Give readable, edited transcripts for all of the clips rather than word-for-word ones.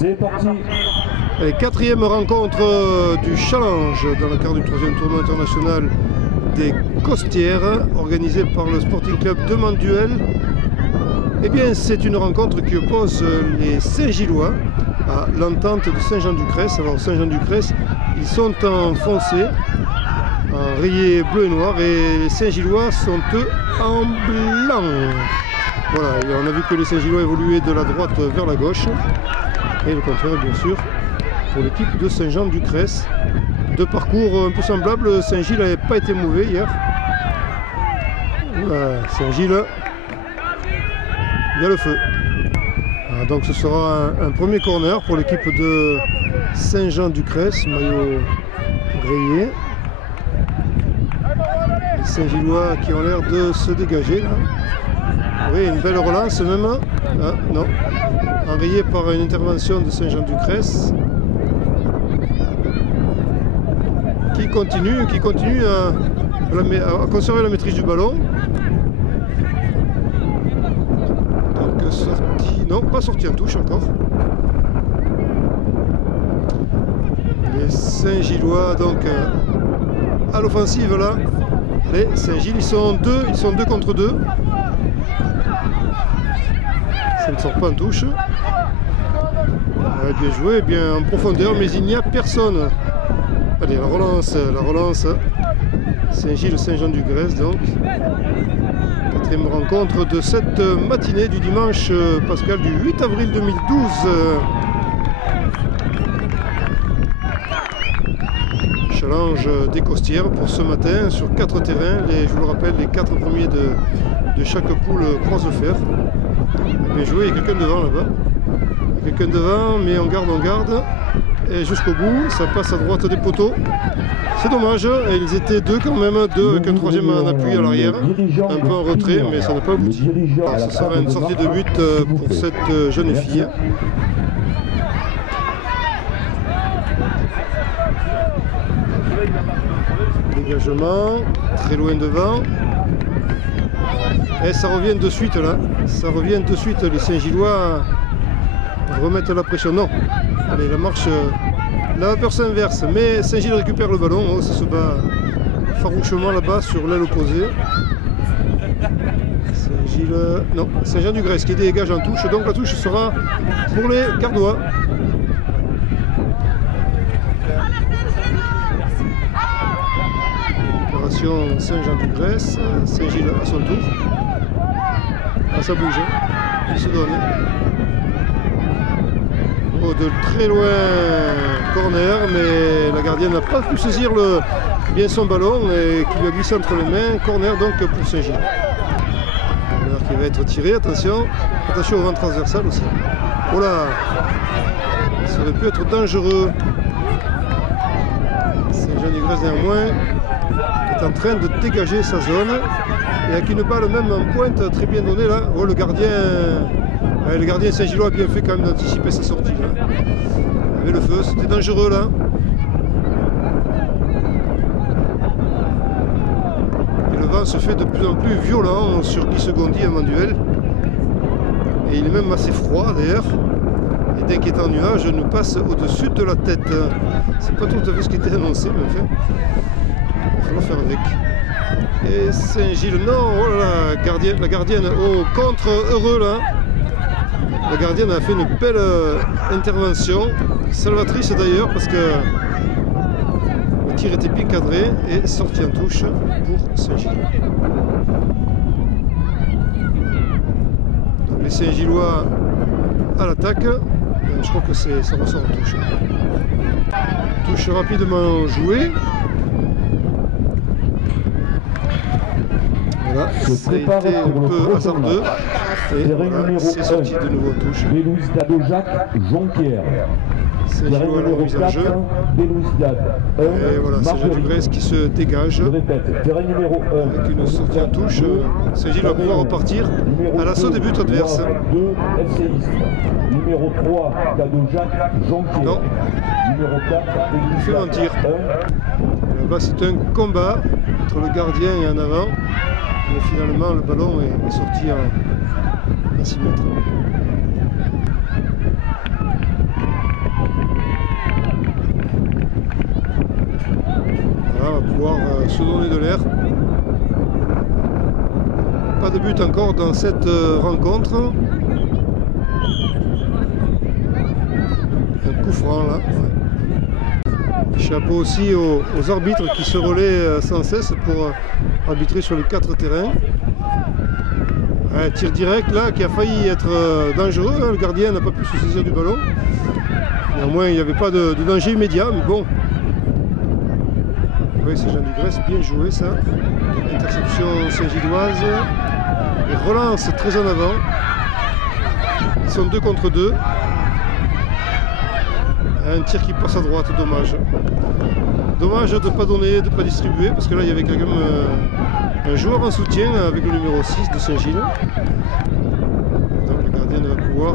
C'est parti. Allez, quatrième rencontre du challenge dans le cadre du 3e tournoi international des Costières, organisé par le Sporting Club de Manduel. Eh bien, c'est une rencontre qui oppose les Saint-Gillois à l'Entente de Saint-Jean-du-Cress. Alors, Saint-Jean-du-Cress, ils sont en foncé, en rayé bleu et noir, et les Saint-Gillois sont eux en blanc. Voilà, et on a vu que les Saint-Gillois évoluaient de la droite vers la gauche, et le contraire, bien sûr, pour l'équipe de Saint-Jean-du-Cress. Deux parcours un peu semblables. Saint-Gilles n'avait pas été mauvais hier. Saint-Gilles, il y a le feu. Voilà, donc ce sera un premier corner pour l'équipe de Saint-Jean-du-Cress, maillot grillé. Les Saint-Gillois qui ont l'air de se dégager là. Oui, une belle relance même. Ah, non, enrayé par une intervention de Saint-Jean-du-Cress. Qui continue à conserver la maîtrise du ballon. Donc sortie, non, pas sortie en touche encore. Les Saint-Gillois donc à l'offensive là. Les Saint-Gilles, ils sont deux contre deux. Ça ne sort pas en touche. Bien joué, bien en profondeur, mais il n'y a personne. Allez, la relance. Saint-Gilles, Saint-Jean-du-Cress, donc. Quatrième rencontre de cette matinée du dimanche, Pascal, du 8 avril 2012. Challenge des Costières pour ce matin sur 4 terrains. Je vous le rappelle, les 4 premiers de chaque poule croise le fer. Bien joué, il y a quelqu'un devant là-bas. Quelqu'un devant, mais on garde. Et jusqu'au bout, ça passe à droite des poteaux. C'est dommage, et ils étaient deux quand même, deux avec un troisième en appui à l'arrière, un peu en retrait, mais ça n'a pas abouti. Alors, ce sera une sortie de but pour cette jeune fille. Dégagement, très loin devant. Et ça revient de suite là, les Saint-Gillois remettent la pression. Non, allez, la marche, la vapeur s'inverse, mais Saint-Gilles récupère le ballon. Oh, ça se bat farouchement là-bas sur l'aile opposée. Saint-Gilles, non, Saint-Jean-du-Cress qui dégage en touche, donc la touche sera pour les Gardois. Opération Saint-Jean-du-Cress, Saint-Gilles à son tour. Ah, ça bouge, il se donne. Oh, de très loin, corner, mais la gardienne n'a pas pu saisir bien son ballon et qui lui a glissé entre les mains. Corner donc pour Saint-Gilles. Corner qui va être tiré, attention au vent transversal aussi. Oh là, ça aurait pu être dangereux. Saint-Jean-du-Cress néanmoins est en train de dégager sa zone et avec une balle même en pointe très bien donnée là. Oh, le gardien Saint-Gillois a bien fait quand même d'anticiper sa sortie là. Il avait le feu, c'était dangereux là. Et le vent se fait de plus en plus violent sur Guy Segondi à Manduel. Et il est même assez froid d'ailleurs. Et d'inquiétants nuages nous passent au-dessus de la tête. C'est pas tout à fait ce qui était annoncé, mais enfin, il va falloir faire avec. Et Saint-Gilles, non, oh là là, la gardienne au contre heureux là. La gardienne a fait une belle intervention, salvatrice d'ailleurs, parce que le tir était bien cadré et sorti en touche pour Saint-Gilles. Donc les Saint-Gillois à l'attaque, je crois que ça ressort en touche. Touche rapidement jouée. Voilà, ça a été un peu hasardeux. Et voilà, c'est sorti de nouveau en touche. Jonquière. Saint-Gillois à la remise en jeu. Et voilà, Saint-Jean-du-Cress qui se dégage. Avec une sortie en touche. Saint-Gilles va pouvoir repartir à l'assaut des buts adverses. Numéro 3, Cadeau-Jacques, Jonquière. Non, il fait mentir. Là-bas, c'est un combat entre le gardien et en avant. Mais finalement, le ballon est sorti à 6 mètres. va pouvoir se donner de l'air. Pas de but encore dans cette rencontre. Un coup franc là. Chapeau aussi aux arbitres qui se relaient sans cesse pour arbitrer sur les 4 terrains. Un tir direct là qui a failli être dangereux, hein. Le gardien n'a pas pu se saisir du ballon. Néanmoins il n'y avait pas de danger immédiat, mais bon. Oui, c'est Jean Dugresse, bien joué ça. Interception Saint-Gilloise. Et relance très en avant. Ils sont 2 contre 2. Un tir qui passe à droite, dommage. Dommage de ne pas donner, de ne pas distribuer, parce que là il y avait quand même un joueur en soutien avec le numéro 6 de Saint-Gilles. Donc le gardien va pouvoir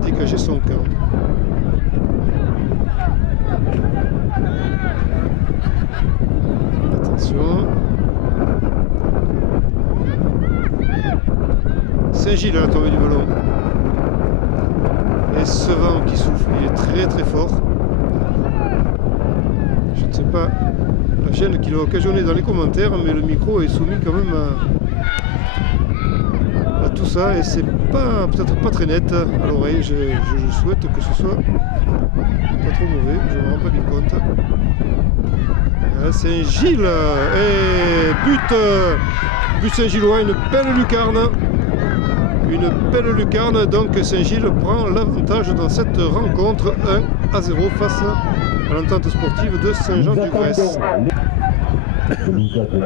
dégager son camp. Attention. Saint-Gilles à la tombée du ballon. Et ce vent qui souffle, il est très très fort. Je ne sais pas la gêne qu'il a occasionné dans les commentaires, mais le micro est soumis quand même à tout ça et c'est pas peut-être pas très net à l'oreille. Je souhaite que ce soit pas trop mauvais, je ne me rends pas bien compte. Saint-Gilles et but Saint-Gillois, une belle lucarne. Une belle lucarne, donc Saint-Gilles prend l'avantage dans cette rencontre 1-0 face à l'entente sportive de Saint-Jean-du-Grèce.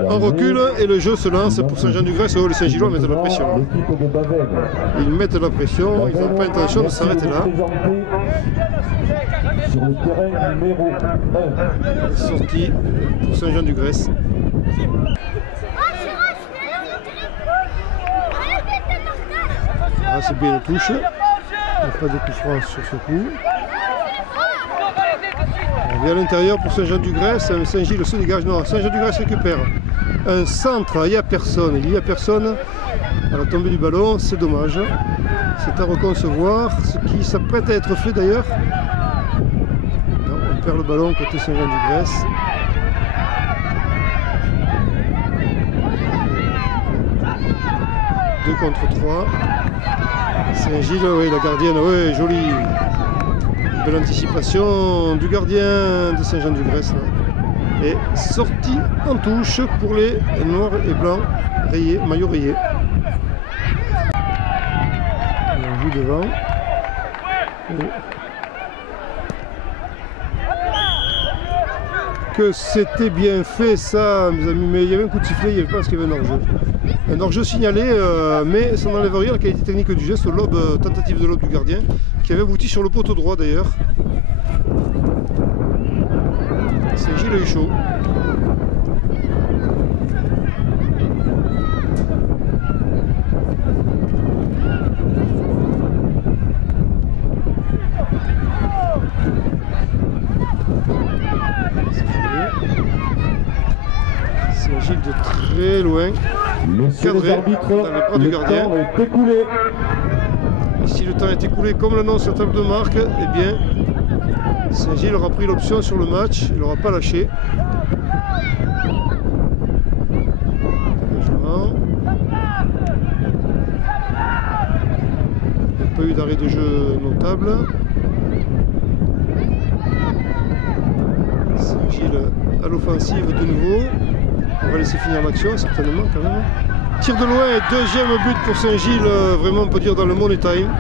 On recule et le jeu se lance pour Saint-Jean-du-Grèce. Oh, les Saint-Gillois mettent la pression. Ils mettent la pression, ils n'ont pas intention de s'arrêter là. Sur le terrain numéro 1. Sortie pour Saint-Jean-du-Grèce. Ah, c'est bien une touche. Il n'y a pas de coup franc sur ce coup. On vient à l'intérieur pour Saint-Jean-du-Grèce. Saint-Gilles se dégage. Non, Saint-Jean-du-Grèce récupère un centre. Il n'y a personne. Il n'y a personne à la tombée du ballon. C'est dommage. C'est à reconcevoir. Ce qui s'apprête à être fait d'ailleurs. On perd le ballon côté Saint-Jean-du-Grèce. Deux contre 3. Saint-Gilles, oui, la gardienne, oui, jolie. Belle anticipation du gardien de Saint-Jean-du-Grèce. Et sortie en touche pour les noirs et blancs rayés, maillot rayé. On joue devant. Et que c'était bien fait ça, mes amis, mais il y avait un coup de sifflet, il y avait pas ce qu'il y avait un hors-jeu. Un hors-jeu signalé, mais ça n'enlève rien à la qualité technique du geste, lobe, tentative de lobe du gardien, qui avait abouti sur le poteau droit d'ailleurs. Saint-Gilles a eu chaud. Saint-Gilles de très loin. Cadré dans les bras du gardien. Est écoulé. Et si le temps est écoulé comme l'annonce la table de marque, eh bien Saint-Gilles aura pris l'option sur le match, il n'aura pas lâché. Dégagement. Il n'y a pas eu d'arrêt de jeu notable. Saint-Gilles à l'offensive de nouveau. On va laisser finir l'action certainement quand même. Tir de loin et deuxième but pour Saint-Gilles, vraiment on peut dire dans le money time.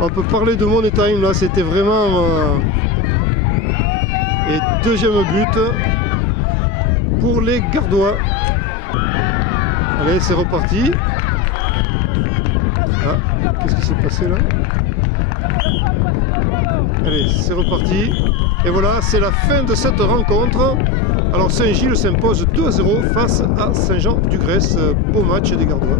On peut parler de money time là, c'était vraiment... Et deuxième but pour les Gardois. Allez, c'est reparti. Ah, qu'est-ce qui s'est passé là? Allez, c'est reparti. Et voilà, c'est la fin de cette rencontre. Alors Saint-Gilles s'impose 2-0 face à Saint-Jean-du-Grèce. Beau match des Gardois.